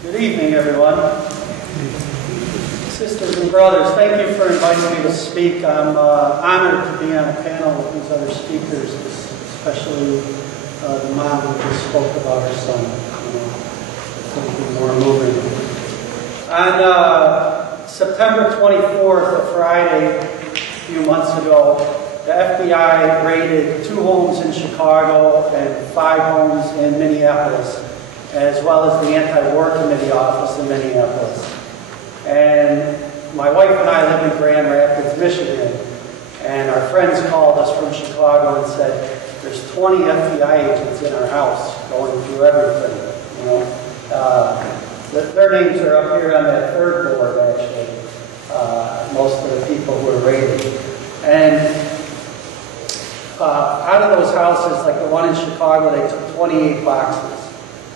Good evening, everyone. Sisters and brothers, thank you for inviting me to speak. I'm honored to be on a panel with these other speakers, especially the mom who just spoke about her son. It's going to be more moving. On September 24th, a Friday, a few months ago, the FBI raided 2 homes in Chicago and 5 homes in Minneapolis, as well as the Anti-War Committee office in Minneapolis. And my wife and I live in Grand Rapids, Michigan, and our friends called us from Chicago and said, there's 20 FBI agents in our house going through everything, you know. Their names are up here on that third board, actually, most of the people who were raided. And out of those houses, like the one in Chicago, they took 28 boxes.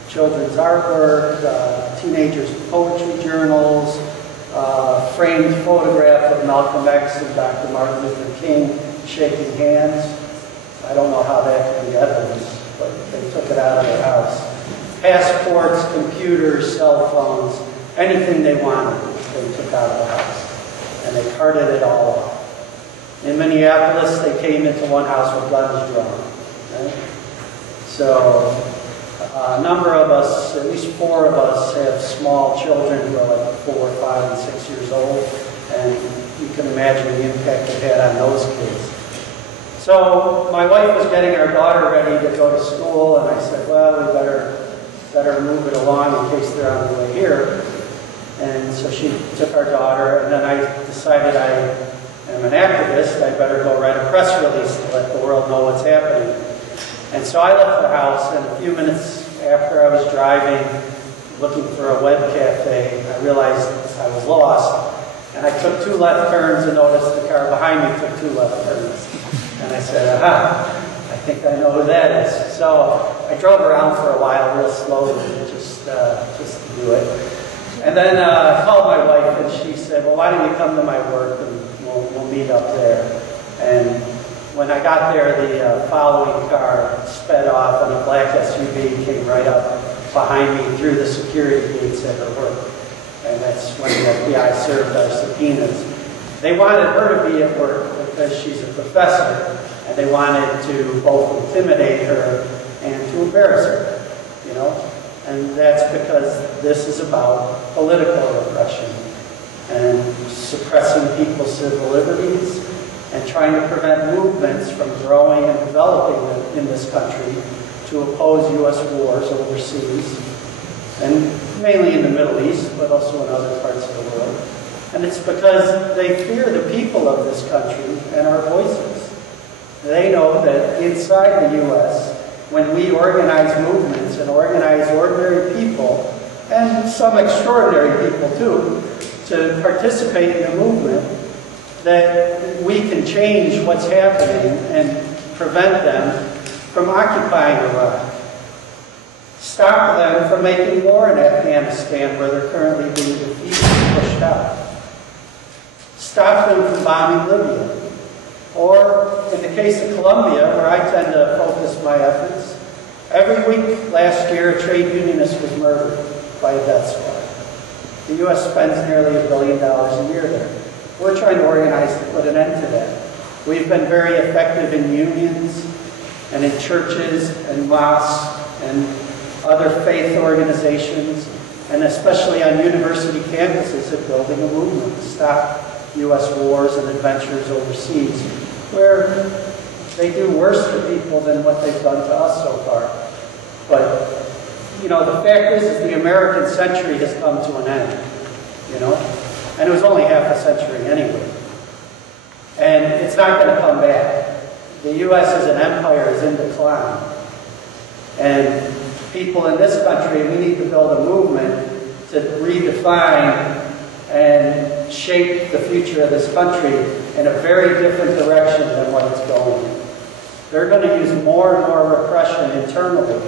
Children's artwork, teenagers' poetry journals, framed photograph of Malcolm X and Dr. Martin Luther King shaking hands. I don't know how that could be evidence, but they took it out of their house. Passports, computers, cell phones, anything they wanted, they took out of the house. And they carted it all off. In Minneapolis, they came into one house with guns drawn. Right? So, a number of us, at least 4 of us, have small children who are like 4, 5, and 6 years old, and you can imagine the impact it had on those kids. So my wife was getting our daughter ready to go to school, and I said, well, we better move it along in case they're on the way here. And so she took our daughter, and then I decided I am an activist, I better go write a press release to let the world know what's happening. And so I left the house, and a few minutes after I was driving, looking for a web cafe, I realized I was lost. And I took 2 left turns and noticed the car behind me took 2 left turns. And I said, aha, I think I know who that is. So I drove around for a while real slowly, just to do it. And then I called my wife, and she said, well, why don't you come to my work, and we'll meet up there. And when I got there, the following car sped off, and a black SUV came right up behind me through the security gates at her work. And that's when the FBI served our subpoenas. They wanted her to be at work because she's a professor, and they wanted to both intimidate her and to embarrass her, you know? And that's because this is about political repression and suppressing people's civil liberties, and trying to prevent movements from growing and developing in this country to oppose U.S. wars overseas, and mainly in the Middle East, but also in other parts of the world. And it's because they fear the people of this country and our voices. They know that inside the U.S., when we organize movements and organize ordinary people, and some extraordinary people too, to participate in the movement, that we can change what's happening and prevent them from occupying Iraq. Stop them from making war in Afghanistan, where they're currently being defeated and pushed out. Stop them from bombing Libya. Or, in the case of Colombia, where I tend to focus my efforts, every week last year a trade unionist was murdered by a death squad. The U.S. spends nearly $1 billion a year there. We're trying to organize to put an end to that. We've been very effective in unions and in churches and mosques and other faith organizations, and especially on university campuses at building a movement to stop U.S. wars and adventures overseas, where they do worse to people than what they've done to us so far. But, you know, the fact is the American century has come to an end, you know? And it was only half a century anyway. And it's not going to come back. The U.S. as an empire is in decline. And people in this country, we need to build a movement to redefine and shape the future of this country in a very different direction than what it's going in. They're going to use more and more repression internally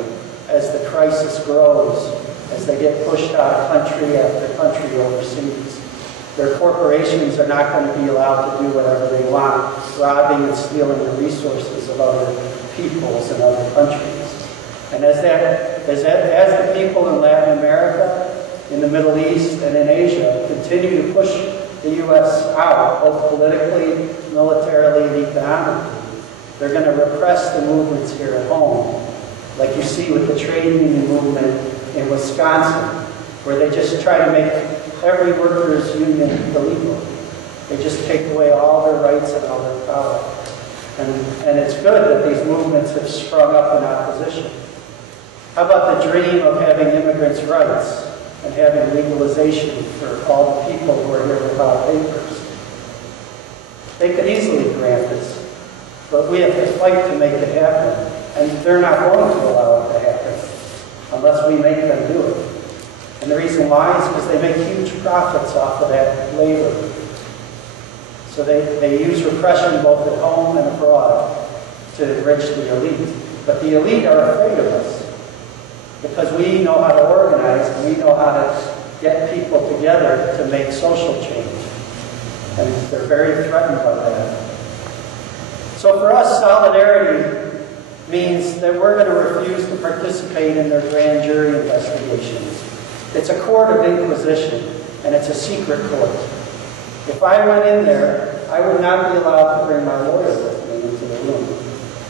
as the crisis grows, as they get pushed out of country after country overseas. Their corporations are not going to be allowed to do whatever they want, robbing and stealing the resources of other peoples and other countries. And as the people in Latin America, Middle East and in Asia continue to push the U.S. out, both politically, militarily, and economically, they're going to repress the movements here at home, like you see with the trade union movement in Wisconsin, where they just try to make every workers' union illegal. They just take away all their rights and all their power. And it's good that these movements have sprung up in opposition. How about the dream of having immigrants' rights and having legalization for all the people who are here without papers? They could easily grant this, but we have to fight to make it happen. And they're not going to allow it to happen unless we make them do it. And the reason why is because they make huge profits off of that labor. So they use repression both at home and abroad to enrich the elite. But the elite are afraid of us because we know how to organize and we know how to get people together to make social change. And they're very threatened by that. So for us, solidarity means that we're going to refuse to participate in their grand jury investigations. It's a court of inquisition, and it's a secret court. If I went in there, I would not be allowed to bring my lawyer with me into the room.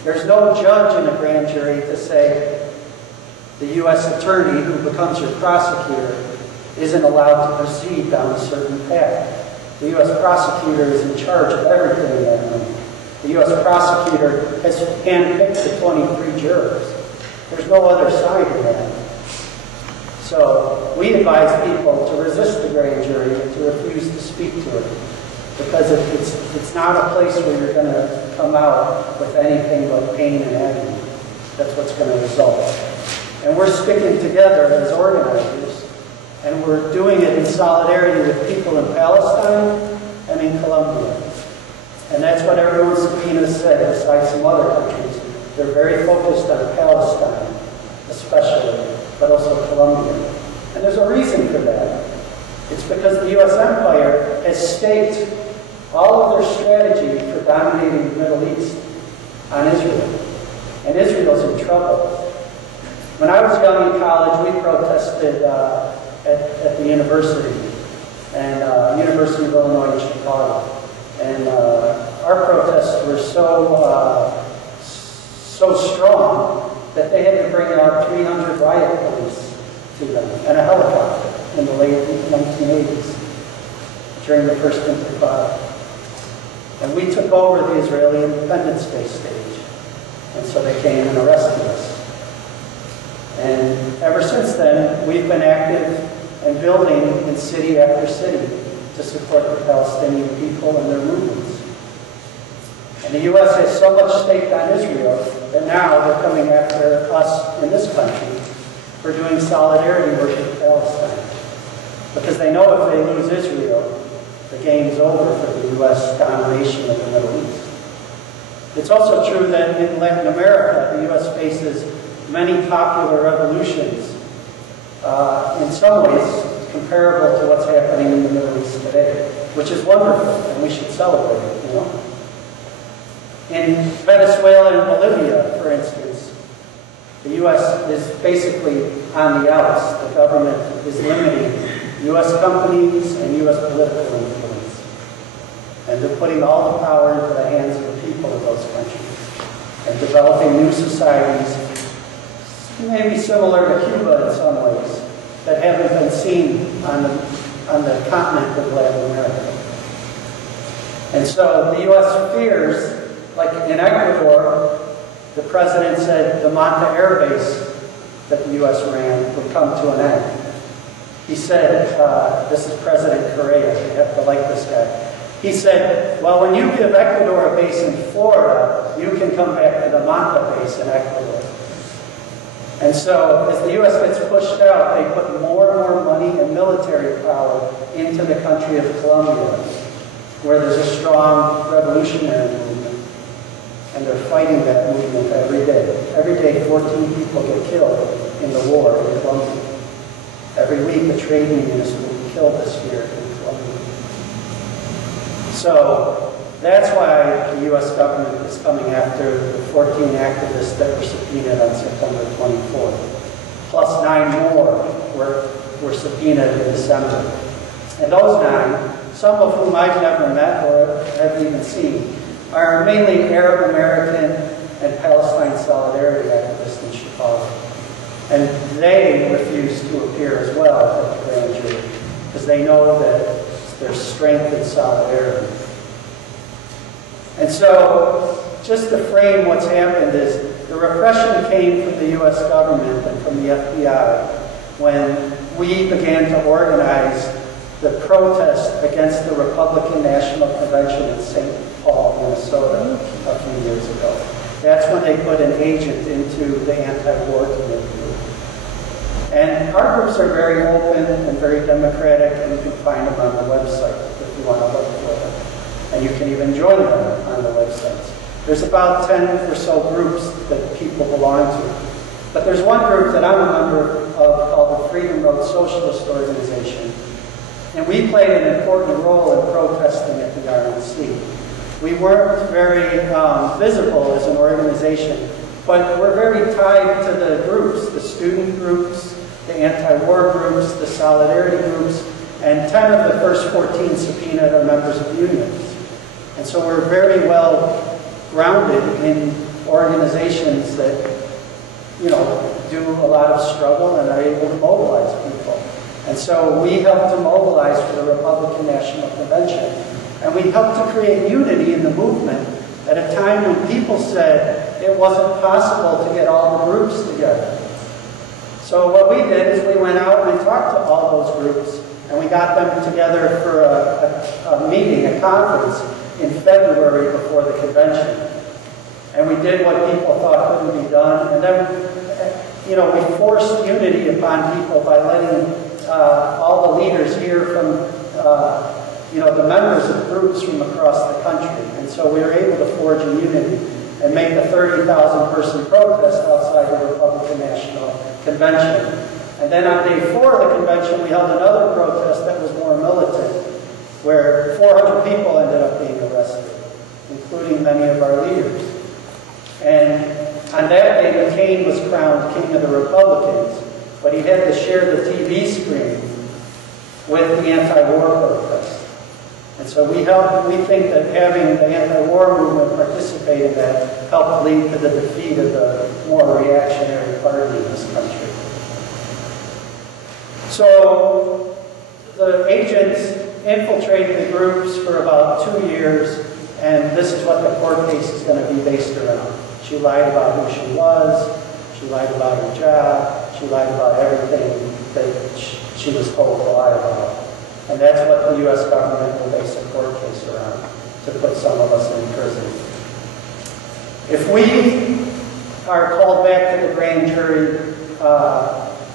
There's no judge in a grand jury to say the U.S. attorney who becomes your prosecutor isn't allowed to proceed down a certain path. The U.S. prosecutor is in charge of everything in that room. The U.S. prosecutor has handpicked the 23 jurors. There's no other side in that. So we advise people to resist the grand jury and to refuse to speak to it, because it's not a place where you're going to come out with anything but pain and agony. That's what's going to result. And we're sticking together as organizers, and we're doing it in solidarity with people in Palestine and in Colombia. And that's what everyone's subpoenas said, besides some other countries. They're very focused on Palestine, especially, but also Colombia. And there's a reason for that. It's because the U.S. empire has staked all of their strategy for dominating the Middle East on Israel. And Israel's in trouble. When I was young in college, we protested at the university, and University of Illinois in Chicago. And our protests were so strong that they had to bring out 300 riot police to them and a helicopter in the late 1980s during the first Intifada. And we took over the Israeli Independence Day stage. And so they came and arrested us. And ever since then, we've been active and building in city after city to support the Palestinian people and their movements. And the U.S. has so much stake on Israel that now they're coming after us in this country for doing solidarity work with Palestine. Because they know if they lose Israel, the game's over for the U.S. domination of the Middle East. It's also true that in Latin America, the U.S. faces many popular revolutions, in some ways comparable to what's happening in the Middle East today, which is wonderful, and we should celebrate it, you know. In Venezuela and Bolivia, for instance, the U.S. is basically on the outs. The government is limiting U.S. companies and U.S. political influence. And they're putting all the power into the hands of the people of those countries and developing new societies, maybe similar to Cuba in some ways, that haven't been seen on the continent of Latin America. And so the U.S. fears, like in Ecuador, the president said the Manta Air Base that the U.S. ran would come to an end. He said, this is President Correa, you have to like this guy. He said, well, when you give Ecuador a base in Florida, you can come back to the Manta base in Ecuador. And so, as the U.S. gets pushed out, they put more and more money and military power into the country of Colombia, where there's a strong revolutionary movement. And they're fighting that movement every day. Every day, 14 people get killed in the war in Colombia. Every week, a trade union is killed this year in Colombia. So, that's why the U.S. government is coming after the 14 activists that were subpoenaed on September 24th, plus 9 more were were subpoenaed in December. And those 9, some of whom I've never met or have even seen, are mainly Arab American and Palestine Solidarity activists in Chicago. And they refuse to appear as well at the grand jury because they know that there's strength in solidarity. And so, just to frame what's happened is, the repression came from the U.S. government and from the FBI when we began to organize the protest against the Republican National Convention in St. Paul, Minnesota, a few years ago. That's when they put an agent into the anti-war committee. And our groups are very open and very democratic, and you can find them on the website if you want to look for them. And you can even join them on the websites. There's about 10 or so groups that people belong to. But there's one group that I'm a member of called the Freedom Road Socialist Organization. And we played an important role in protesting at the RNC. We weren't very visible as an organization, but we're very tied to the groups, the student groups, the anti-war groups, the solidarity groups, and 10 of the first 14 subpoenaed are members of unions. And so we're very well grounded in organizations that, you know, do a lot of struggle and are able to mobilize people. And so we helped to mobilize for the Republican National Convention. And we helped to create unity in the movement at a time when people said it wasn't possible to get all the groups together. So what we did is we went out and talked to all those groups, and we got them together for a meeting, a conference, in February before the convention. And we did what people thought couldn't be done. And then, you know, we forced unity upon people by letting all the leaders hear from, you know, the members of groups from across the country. And so we were able to forge a unity and make a 30,000 person protest outside the Republican National Convention. And then on day 4 of the convention, we held another protest that was more militant, where 400 people ended up being arrested, including many of our leaders. And on that day, McCain was crowned King of the Republicans, but he had to share the TV screen with the anti-war protest. And so we think that having the anti-war movement participate in that helped lead to the defeat of the more reactionary party in this country. So the agents infiltrated the groups for about 2 years, and this is what the court case is going to be based around. She lied about who she was, she lied about her job, she lied about everything that she was told to lie about. And that's what the U.S. government will base a court case around, to put some of us in prison. If we are called back to the grand jury,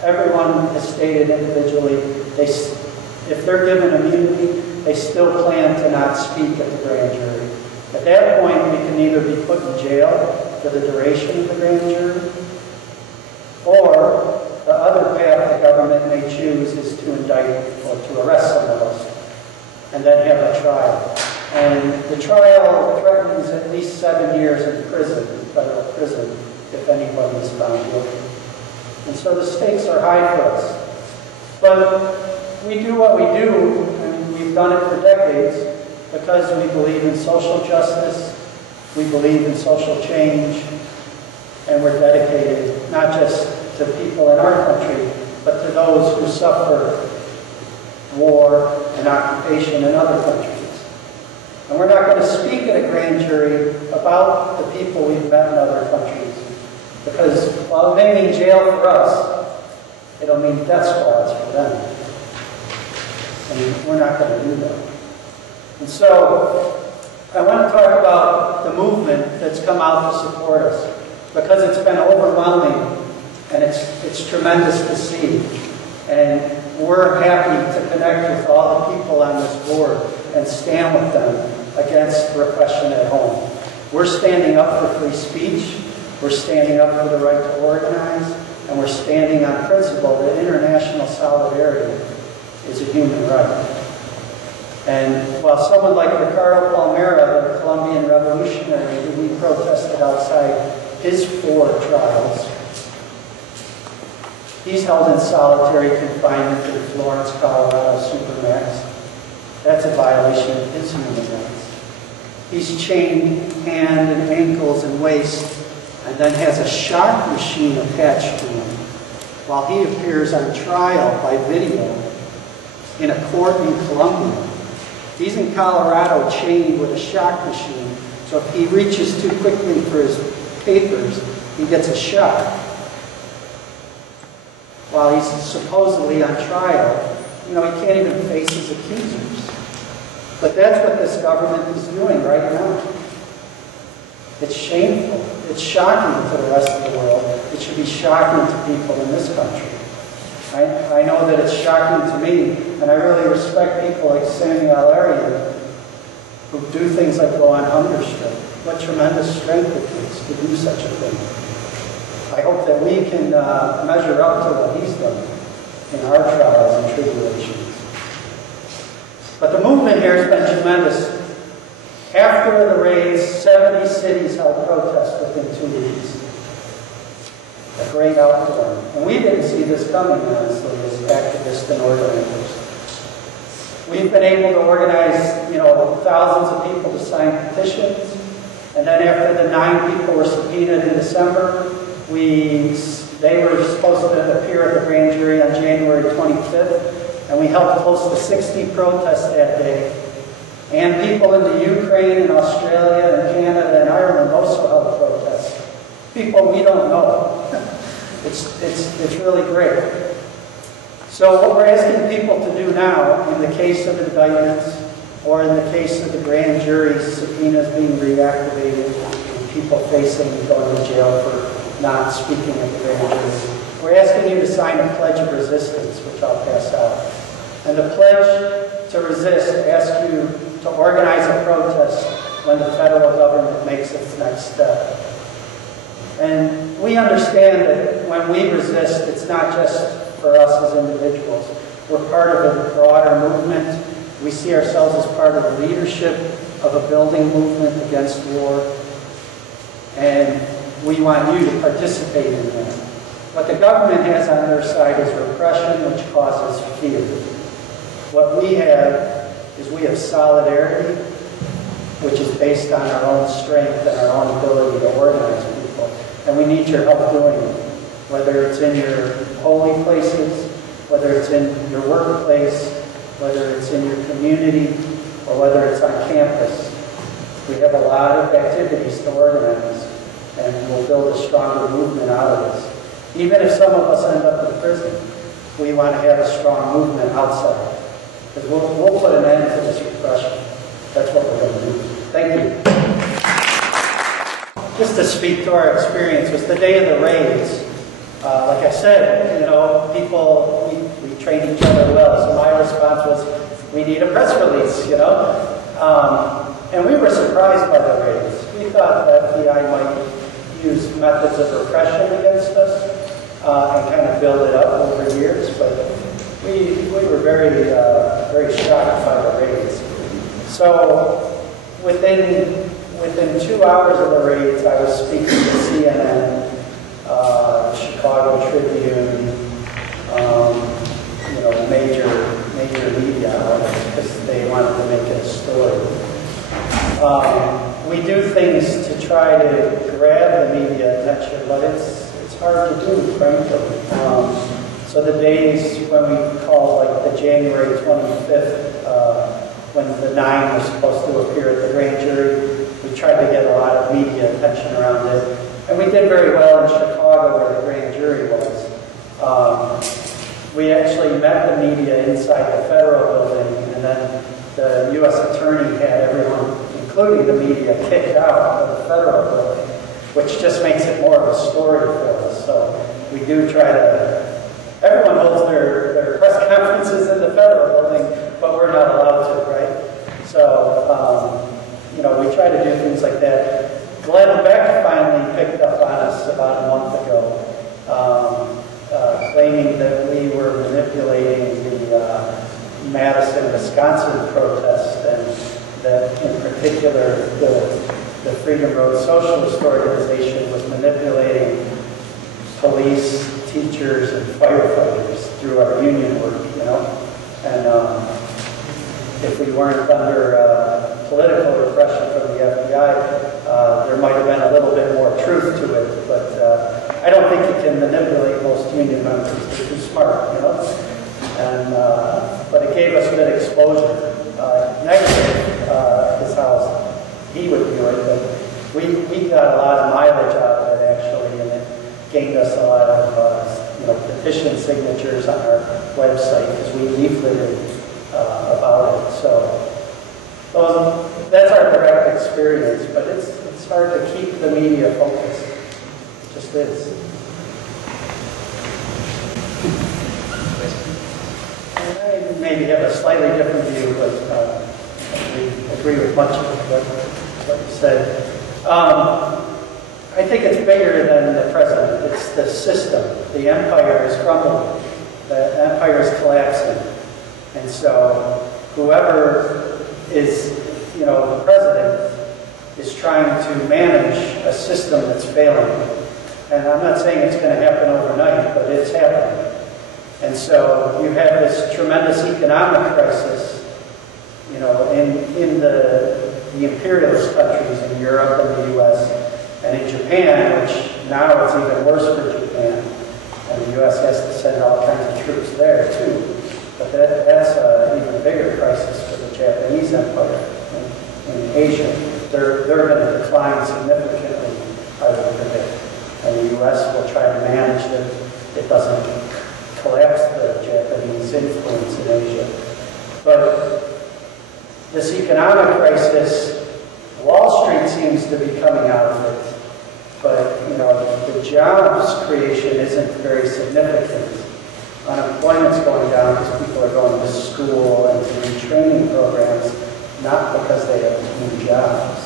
everyone is stated individually, if they're given immunity, they still plan to not speak at the grand jury. At that point, we can either be put in jail for the duration of the grand jury, or the other path the government may choose is to indict or to arrest some of us and then have a trial. And the trial threatens at least 7 years in prison, federal prison, if anybody is found guilty. And so the stakes are high for us. But we do what we do, and we've done it for decades, because we believe in social justice, we believe in social change, and we're dedicated not just to people in our country, but to those who suffer war and occupation in other countries. And we're not going to speak at a grand jury about the people we've met in other countries, because while it may mean jail for us, it'll mean death squads for them. And we're not going to do that. And so, I want to talk about the movement that's come out to support us, because it's been overwhelming, and it's tremendous to see. And we're happy to connect with all the people on this board and stand with them against repression at home. We're standing up for free speech, we're standing up for the right to organize, and we're standing on principle that international solidarity is a human right. And while someone like Ricardo Palmera, the Colombian revolutionary, who we protested outside his 4 trials, He's held in solitary confinement in Florence, Colorado, Supermax. That's a violation of his human rights. He's chained hand and ankles and waist, and then has a shock machine attached to him while he appears on trial by video in a court in Colombia. He's in Colorado chained with a shock machine, so if he reaches too quickly for his papers, he gets a shock. While he's supposedly on trial, you know, he can't even face his accusers. But that's what this government is doing right now. It's shameful. It's shocking to the rest of the world. It should be shocking to people in this country. I know that it's shocking to me, and I really respect people like Samuel Arian who do things like go on hunger strike. What tremendous strength it takes to do such a thing. I hope that we can measure up to what he's done in our trials and tribulations. But the movement here has been tremendous. After the raids, 70 cities held protests within 2 weeks. A great outpour. And we didn't see this coming, honestly, as activists and organizers. We've been able to organize, you know, thousands of people to sign petitions. And then after the 9 people were subpoenaed in December, they were supposed to appear at the grand jury on January 25th. And we held close to 60 protests that day. And people in the Ukraine and Australia and Canada and Ireland also held protests. People we don't know. It's really great. So what we're asking people to do now, in the case of indictments, or in the case of the grand jury subpoenas being reactivated, and people facing going to jail for not speaking at the grand jury, we're asking you to sign a pledge of resistance, which I'll pass out. And the pledge to resist asks you to organize a protest when the federal government makes its next step. And we understand that when we resist, it's not just for us as individuals. We're part of a broader movement. We see ourselves as part of the leadership of a building movement against war. And we want you to participate in that. What the government has on their side is repression, which causes fear. What we have is we have solidarity, which is based on our own strength and our own ability to organize people. And we need your help doing it, whether it's in your holy places, whether it's in your workplace, whether it's in your community, or whether it's on campus. We have a lot of activities to organize, and we'll build a stronger movement out of this. Even if some of us end up in prison, we want to have a strong movement outside. Because we'll put an end to this repression. That's what we're going to do. Thank you. Just to speak to our experience, was the day of the raids. Like I said, you know, people, we trained each other well. So my response was, we need a press release, you know. And we were surprised by the raids. We thought the FBI might use methods of repression against us and kind of build it up over years, but we were very shocked by the raids. So within 2 hours of the raids, I was speaking to CNN, Chicago Tribune, you know, major media outlets, because they wanted to make it a story. We do things to try to grab the media attention, but it's hard to do, frankly. So the days when we called, like the January 25th, when the 9 were supposed to appear at the grand jury, we tried to get a lot of media attention around it. And we did very well in Chicago, where the grand jury was. We actually met the media inside the federal building, and then the U.S. attorney had everyone, including the media, kicked out of the federal building, which just makes it more of a story for us. So we do try to, everyone holds their press conferences in the federal building, but we're not allowed to, right? So, you know, we try to do things like that. Glenn Beck finally picked up on us about a month ago, claiming that we were manipulating the Madison, Wisconsin protest, and that in particular the Freedom Road Socialist Organization was manipulating police teachers and firefighters through our union work, you know. And if we weren't under political repression from the FBI, there might have been a little bit more truth to it. But I don't think you can manipulate most union members. They're too smart, you know. And but it gave us good exposure. Negative is how he would view it, but we got a lot of mileage out of it actually, and it gained us a lot of petition signatures on our website because we leafleted about it. So that's our direct experience, but it's hard to keep the media focused. It just is. I maybe have a slightly different view, but I agree with much of what you said. I think it's bigger than the president. It's the system. The empire is crumbling. The empire is collapsing. And so whoever is, the president is trying to manage a system that's failing. And I'm not saying it's going to happen overnight, but it's happening. And so you have this tremendous economic crisis, in the imperialist countries in Europe and the U.S. and in Japan, which now it's even worse for Japan. And the U.S. has to send all kinds of troops there too. But that's an even bigger crisis for the Japanese empire in Asia. They're going to decline significantly, I would predict. And the U.S. will try to manage it doesn't collapse the Japanese influence in Asia. But this economic crisis, Wall Street seems to be coming out of it. But, the jobs creation isn't very significant. Unemployment's going down because people are going to school and to retraining programs, not because they have new jobs,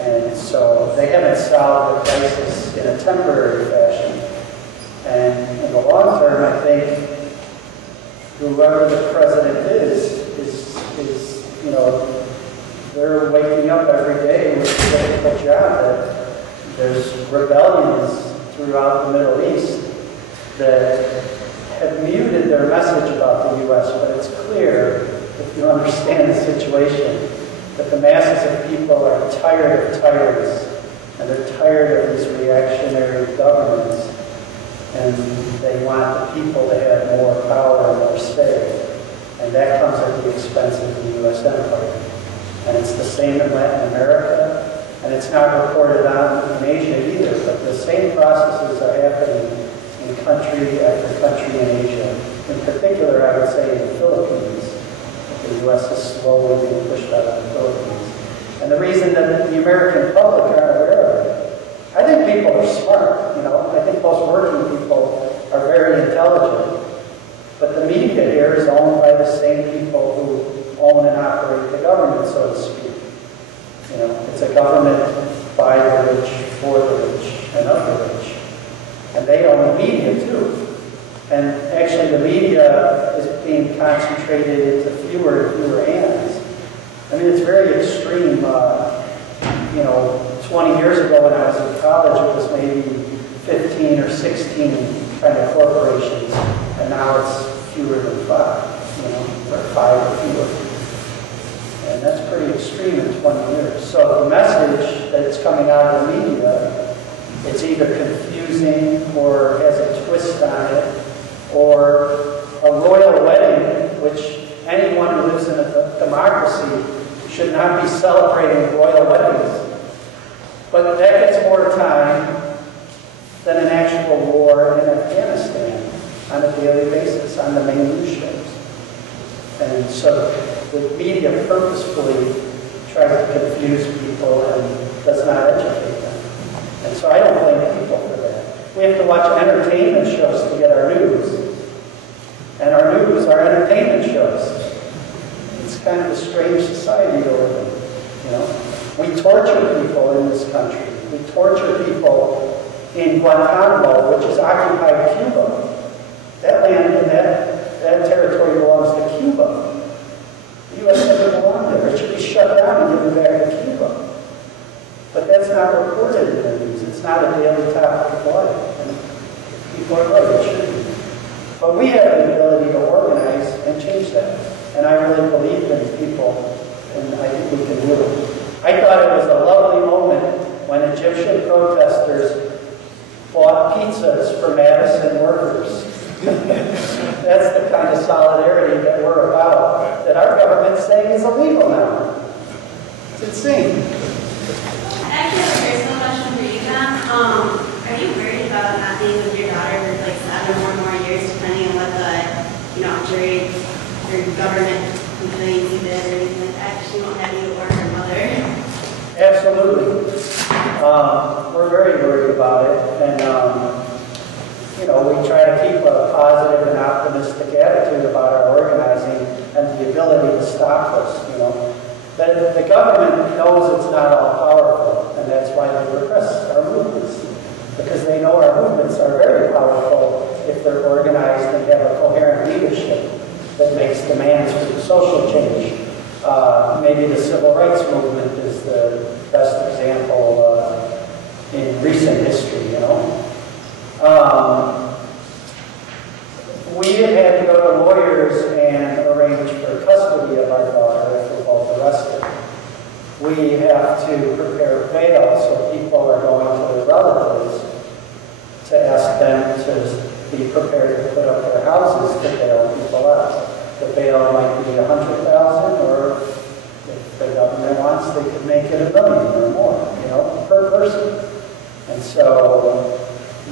And so they haven't solved the crisis in a temporary fashion. And in the long term, I think whoever the president is they're waking up every day with a difficult job. That there's rebellions throughout the Middle East that have muted their message about the U.S., but it's clear, if you understand the situation, that the masses of people are tired of tyrants, and they're tired of these reactionary governments. And they want the people to have more power and more say. And that comes at the expense of the U.S. empire. And it's the same in Latin America, and it's not reported on in Asia either, but the same processes are happening in country after country in Asia. In particular, I would say in the Philippines. The U.S. is slowly being pushed out of the Philippines. And the reason that the American public aren't aware of it, I think people are smart, I think most working people are very intelligent. But the media here is owned by the same people who own and operate the government, so to speak. It's a government by the rich, for the rich, and of the rich. And they own the media too. And actually the media is being concentrated into fewer and fewer hands. I mean, it's very extreme. 20 years ago when I was in college, it was maybe 15 or 16 kind of corporations, and now it's fewer than 5, or 5 or fewer. And that's pretty extreme in 20 years. So the message that's coming out of the media, it's either confusing or has a twist on it, or a royal wedding, which anyone who lives in a democracy should not be celebrating royal weddings. But that gets more time than an actual war in Afghanistan on a daily basis on the main news shows. And so the media purposefully tries to confuse people and does not educate them. And so I don't blame people for that. We have to watch entertainment shows to get our news. And our news are entertainment shows. It's kind of a strange society to live in, We torture people in this country. We torture people in Guantanamo, which is occupied Cuba. That land and that territory belongs to Cuba. The U.S. doesn't belong there. It should be shut down and given back to Cuba. But that's not reported in the news. It's not a daily topic of life. And That's the kind of solidarity that we're about, that our government's saying is illegal now. It's insane. I actually have a personal question for you, Tom. Are you worried about not being with your daughter for like 7 or more years, depending on what the, jury or government complains you did or anything like that? She won't have you or her mother. Absolutely. We're very worried about it, and we try to keep a positive and optimistic attitude about our organizing and the ability to stop this. The government knows it's not all powerful, and that's why they repress our movements, because they know our movements are very powerful if they're organized and have a coherent leadership that makes demands for social change. Maybe the civil rights movement is the best example in recent history, We had to go to lawyers and arrange for custody of our daughter if we're both arrested. We have to prepare bail, so people are going to their relatives to ask them to be prepared to put up their houses to bail people out. The bail might be $100,000, or if the government wants, they could make it $1 million or more, per person. And so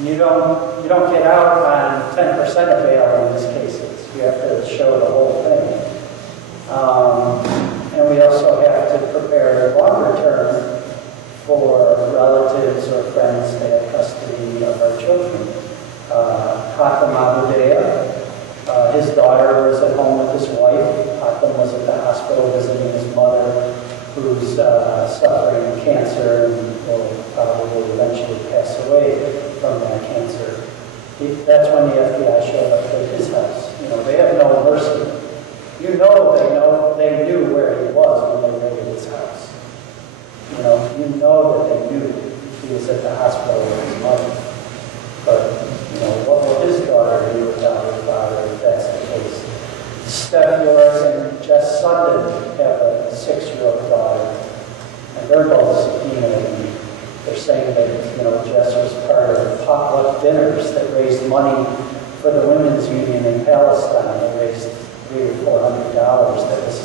you don't get out on 10% of bail in these cases. You have to show the whole thing. And we also have to prepare longer term for relatives or friends to have custody of our children. Hatem Abudea, his daughter was at home with his wife. Hatem was at the hospital visiting his mother, who's suffering cancer and will probably eventually pass away from that cancer. That's when the FBI showed up at his house. They have no mercy. They knew where he was when they raided his house. That they knew he was at the hospital with his mother. But, what will his daughter do without her father if that's the case? Steph Yoris and Jess Sundin have a 6-year-old daughter, and they're both subpoenaed. They're saying that, Jess was part of potluck dinners that raised money for the Women's Union in Palestine. They raised $300 or $400. That was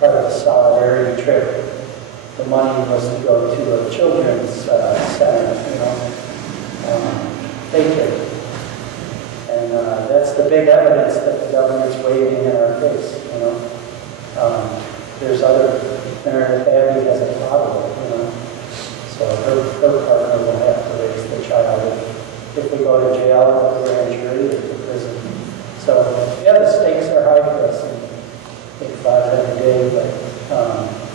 part of a solidarity trip. The money was to go to a children's center, daycare. And that's the big evidence that the government's waving in our face, There's other, Meredith Abbey has a problem, So her partner will have to raise the child if we go to jail, or the grand jury, or to prison. So, the stakes are high for us, and I think about it every day, but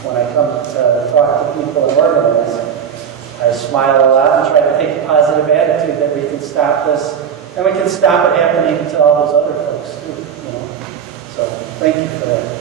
when I come to talk to people and organize, I smile a lot and try to take a positive attitude that we can stop this, and we can stop it happening to all those other folks too, So, thank you for that.